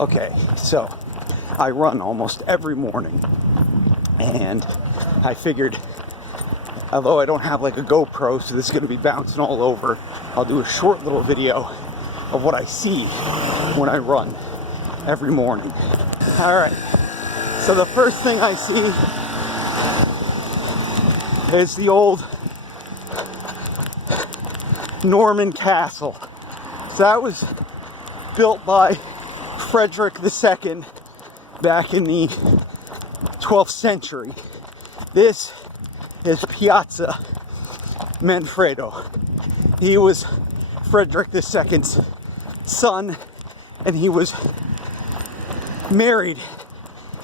Okay, so I run almost every morning, and I figured, although I don't have like a GoPro, so this is going to be bouncing all over, I'll do a short little video of what I see when I run every morning. Alright, so the first thing I see is the old Norman castle. So that was built by Frederick II back in the 12th century. This is Piazza Manfredo. He was Frederick II's son, and he was married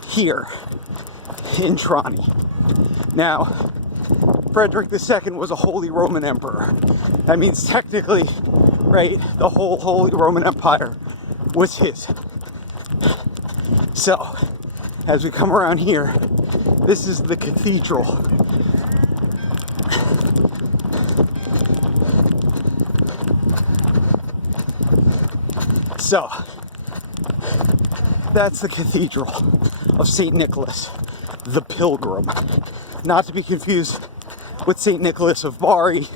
here in Trani. Now, Frederick II was a Holy Roman Emperor. That means technically, right, the whole Holy Roman Empire was his. So, as we come around here, this is the cathedral. So, that's the Cathedral of St. Nicholas, the Pilgrim. Not to be confused with St. Nicholas of Bari,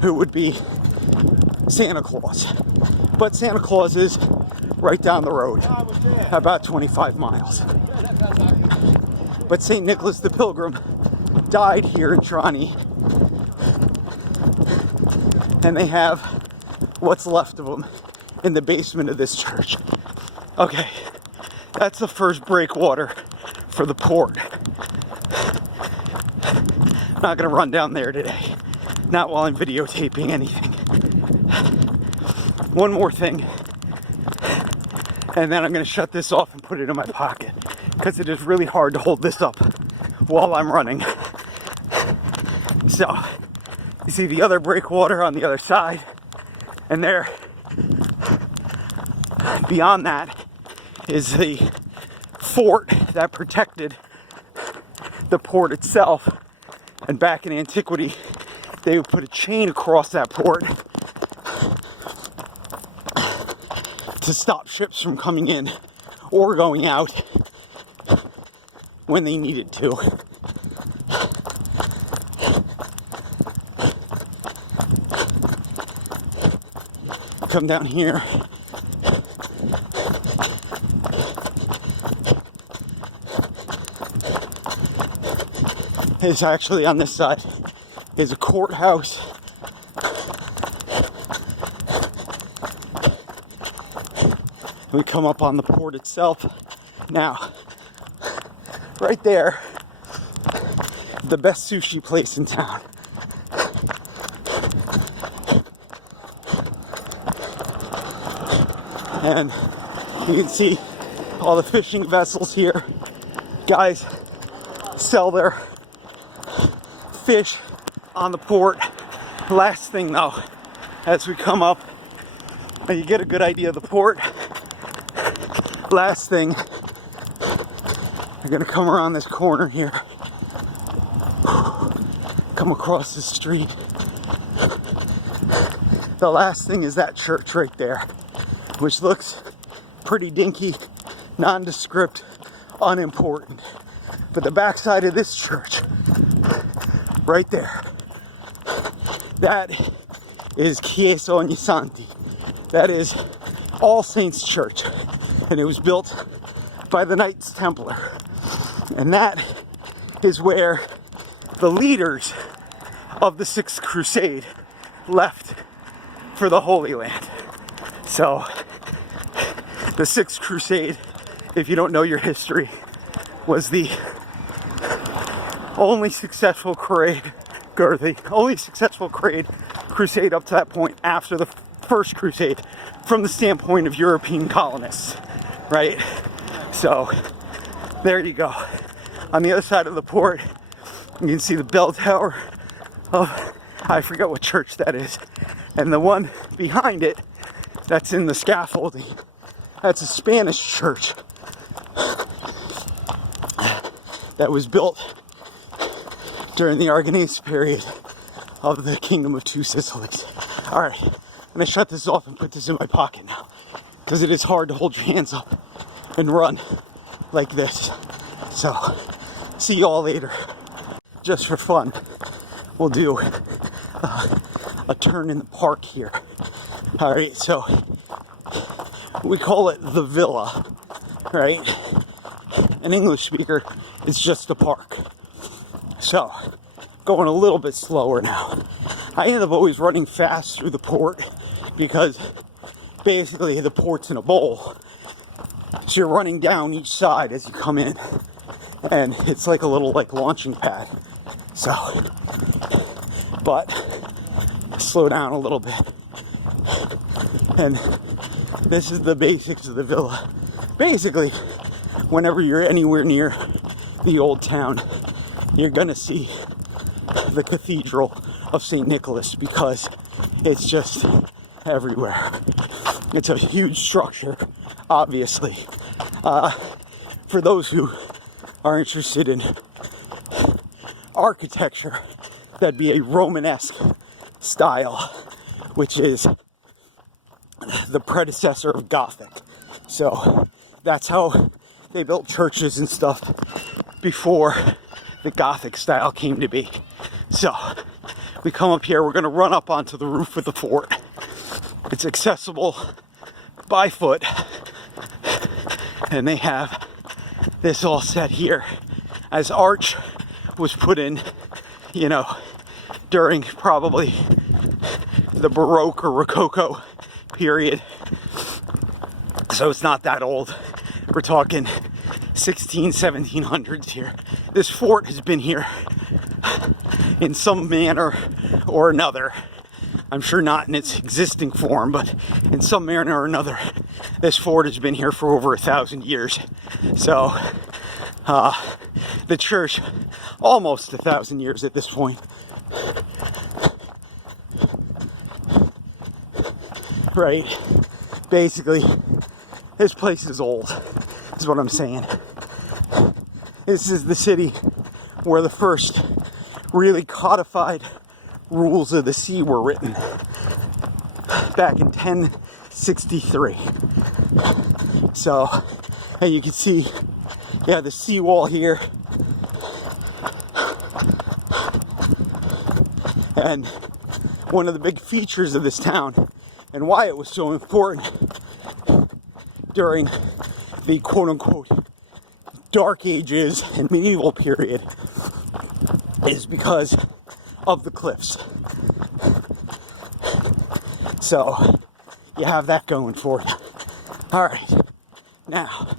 who would be Santa Claus. But Santa Claus is right down the road, about 25 miles. But St. Nicholas the Pilgrim died here in Trani, and they have what's left of him in the basement of this church. Okay, that's the first breakwater for the port. I'm not gonna run down there today, not while I'm videotaping anything. One more thing, and then I'm gonna shut this off and put it in my pocket, because it is really hard to hold this up while I'm running. So, you see the other breakwater on the other side, and there, beyond that, is the fort that protected the port itself. And back in antiquity, they would put a chain across that port to stop ships from coming in or going out when they needed to. Come down here. It's actually on this side is a courthouse. We come up on the port itself. Now, right there, the best sushi place in town. And you can see all the fishing vessels here. Guys sell their fish on the port. Last thing though, as we come up and you get a good idea of the port, last thing, you're gonna come around this corner here, come across the street. The last thing is that church right there, which looks pretty dinky, nondescript, unimportant. But the backside of this church, right there, that is Chiesa Ogni Santi. That is All Saints Church. And it was built by the Knights Templar. And that is where the leaders of the Sixth Crusade left for the Holy Land. So, the Sixth Crusade, if you don't know your history, was the only successful crusade up to that point after the First Crusade, from the standpoint of European colonists, right? So, there you go. On the other side of the port, you can see the bell tower of, I forget what church that is, and the one behind it that's in the scaffolding, that's a Spanish church that was built during the Aragonese period of the Kingdom of Two Sicilies. Alright, I'm gonna shut this off and put this in my pocket now, because it is hard to hold your hands up and run like this. So, see y'all later. Just for fun, we'll do a turn in the park here. Alright, so we call it the Villa, right? An English speaker, it's just a park. So, going a little bit slower now. I end up always running fast through the port because basically the port's in a bowl. So you're running down each side as you come in. And it's like a little launching pad. So, but slow down a little bit. And this is the basics of the villa. Basically, whenever you're anywhere near the old town, you're gonna see the Cathedral of St. Nicholas because it's just everywhere. It's a huge structure, obviously. For those who are interested in architecture, that'd be a Romanesque style, which is the predecessor of Gothic. So that's how they built churches and stuff before the Gothic style came to be. So we come up here, we're going to run up onto the roof of the fort. It's accessible by foot, and they have this all set here as arch was put in, you know, during probably the Baroque or Rococo period. So it's not that old. We're talking 1700s here. This fort has been here in some manner or another. I'm sure not in its existing form, but in some manner or another, this fort has been here for over 1,000 years. So, the church, almost 1,000 years at this point. Right? Basically, this place is old, is what I'm saying. This is the city where the first really codified rules of the sea were written back in 1063. So, and you can see, yeah, the seawall here. And one of the big features of this town and why it was so important during the quote-unquote Dark Ages and medieval period is because of the cliffs. So you have that going for you. All right, now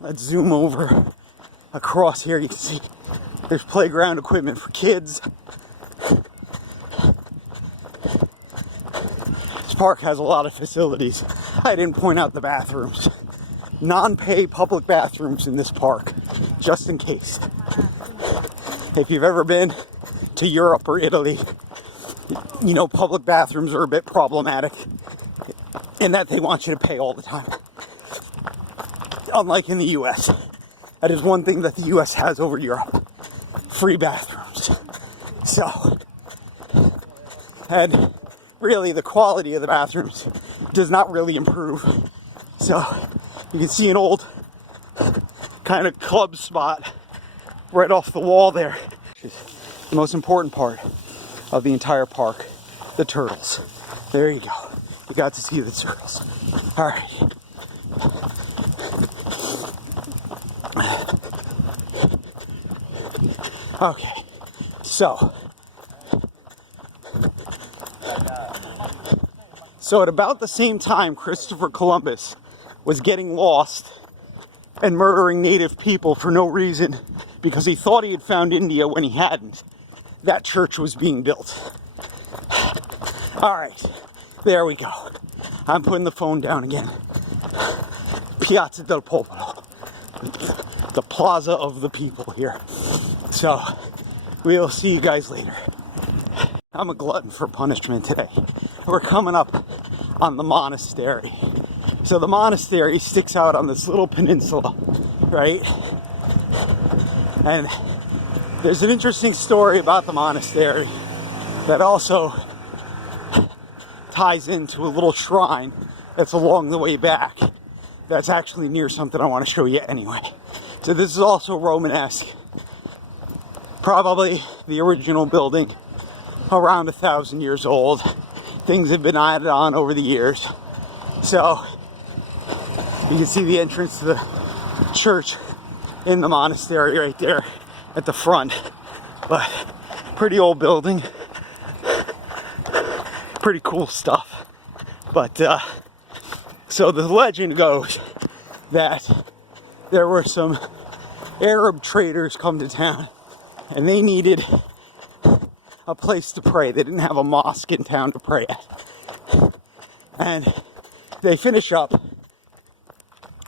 let's zoom over across here. You can see there's playground equipment for kids. This park has a lot of facilities. I didn't point out the bathrooms. Non-pay public bathrooms in this park, just in case. If you've ever been to Europe or Italy, you know public bathrooms are a bit problematic in that they want you to pay all the time. Unlike in the US. That is one thing that the US has over Europe. Free bathrooms. So, and really the quality of the bathrooms does not really improve. So, you can see an old kind of club spot right off the wall there. The most important part of the entire park, the turtles. There you go. You got to see the turtles. All right. Okay, so at about the same time Christopher Columbus was getting lost and murdering native people for no reason because he thought he had found India when he hadn't, that church was being built. All right, there we go. I'm putting the phone down again. Piazza del Popolo, the plaza of the people here. So, we'll see you guys later. I'm a glutton for punishment today. We're coming up on the monastery. So the monastery sticks out on this little peninsula, right? And there's an interesting story about the monastery that also ties into a little shrine that's along the way back that's actually near something I want to show you anyway. So this is also Romanesque. Probably the original building, around 1,000 years old. Things have been added on over the years. So you can see the entrance to the church in the monastery right there at the front. But pretty old building. Pretty cool stuff. But so the legend goes that there were some Arab traders come to town and they needed a place to pray. They didn't have a mosque in town to pray at. And they finish up,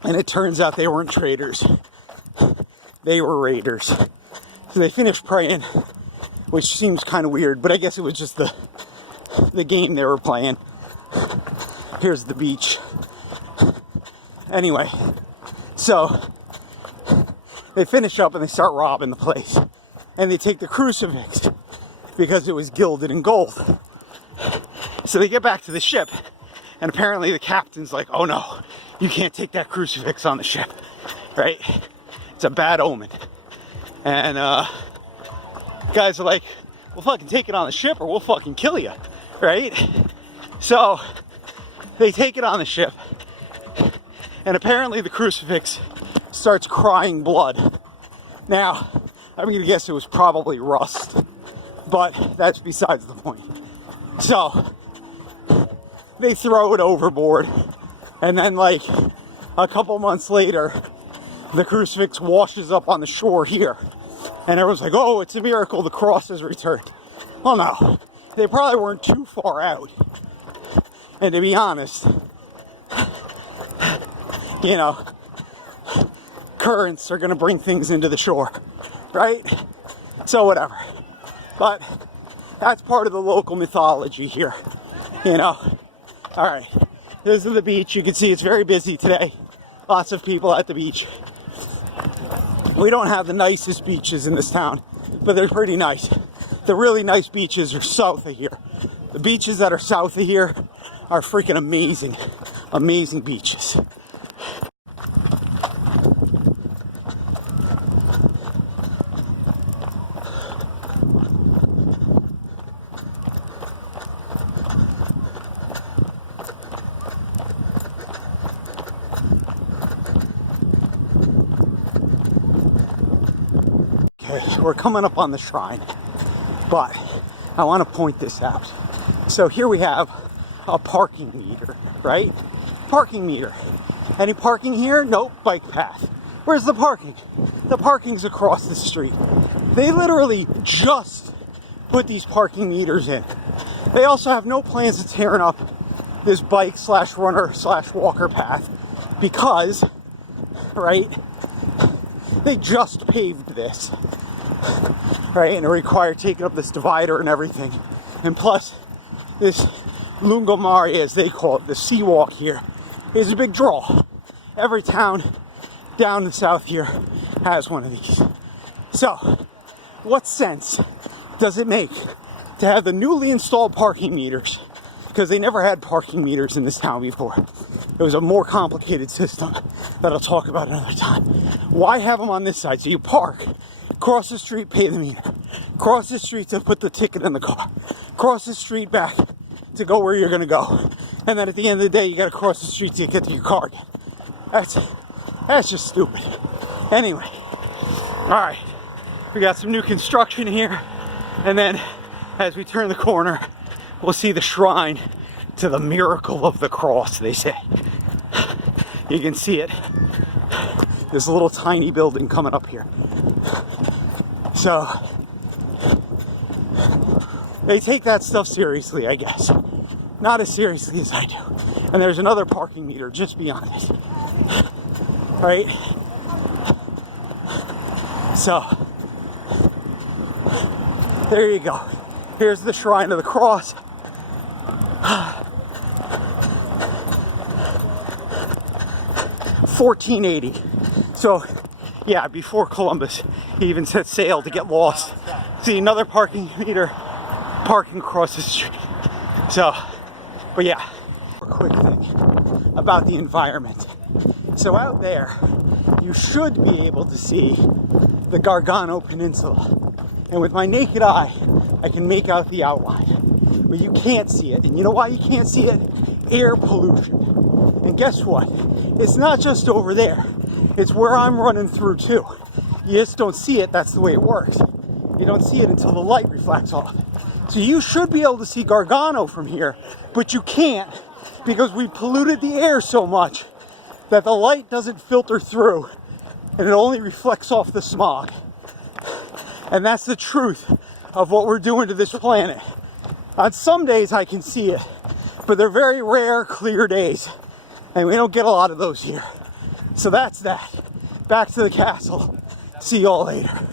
and it turns out they weren't traders. They were raiders. So they finished praying, which seems kind of weird, but I guess it was just the game they were playing. Here's the beach. Anyway, so they finish up and they start robbing the place. And they take the crucifix because it was gilded in gold. So they get back to the ship, and apparently the captain's like, oh no, you can't take that crucifix on the ship, right? It's a bad omen. And guys are like, well, fucking take it on the ship or we'll fucking kill you, right? So they take it on the ship, and apparently the crucifix starts crying blood. Now, I'm gonna guess it was probably rust, but that's besides the point. So they throw it overboard, and then like a couple months later, the crucifix washes up on the shore here, and everyone's like, oh, it's a miracle, the cross has returned. Well, no, they probably weren't too far out. And to be honest, you know, currents are gonna bring things into the shore, right? So whatever. But that's part of the local mythology here, you know. All right, this is the beach. You can see it's very busy today. Lots of people at the beach. We don't have the nicest beaches in this town, but they're pretty nice. The really nice beaches are south of here. The beaches that are south of here are freaking amazing, amazing beaches. Okay, we're coming up on the shrine, but I want to point this out. So here we have a parking meter, right? Parking meter. Any parking here? Nope, bike path. Where's the parking? The parking's across the street. They literally just put these parking meters in. They also have no plans of tearing up this bike slash runner slash walker path because, right, they just paved this, right, and it required taking up this divider and everything. And plus, this lungomare, as they call it, the seawalk here, is a big draw. Every town down the south here has one of these. So, what sense does it make to have the newly installed parking meters? Because they never had parking meters in this town before. It was a more complicated system that I'll talk about another time. Why have them on this side? So you park, cross the street, pay the meter. Cross the street to put the ticket in the car. Cross the street back to go where you're gonna go. And then at the end of the day, you gotta cross the street to get to your car again. That's just stupid. Anyway, all right, we got some new construction here. And then as we turn the corner, we'll see the shrine to the miracle of the cross, they say. You can see it. This little tiny building coming up here. So, they take that stuff seriously, I guess. Not as seriously as I do. And there's another parking meter just beyond it. Right? So, there you go. Here's the shrine of the cross. 1480. So, yeah, before Columbus, he even set sail to get lost. See, another parking meter, parking across the street. So, but yeah, quick thing. about the environment. So out there, you should be able to see the Gargano Peninsula. And with my naked eye, I can make out the outline. But you can't see it. And you know why you can't see it? Air pollution. And guess what? It's not just over there. It's where I'm running through too. You just don't see it. That's the way it works. You don't see it until the light reflects off. So you should be able to see Gargano from here, but you can't because we polluted the air so much that the light doesn't filter through and it only reflects off the smog. And that's the truth of what we're doing to this planet. On some days I can see it, but they're very rare, clear days. And we don't get a lot of those here. So that's that. Back to the castle. See y'all later.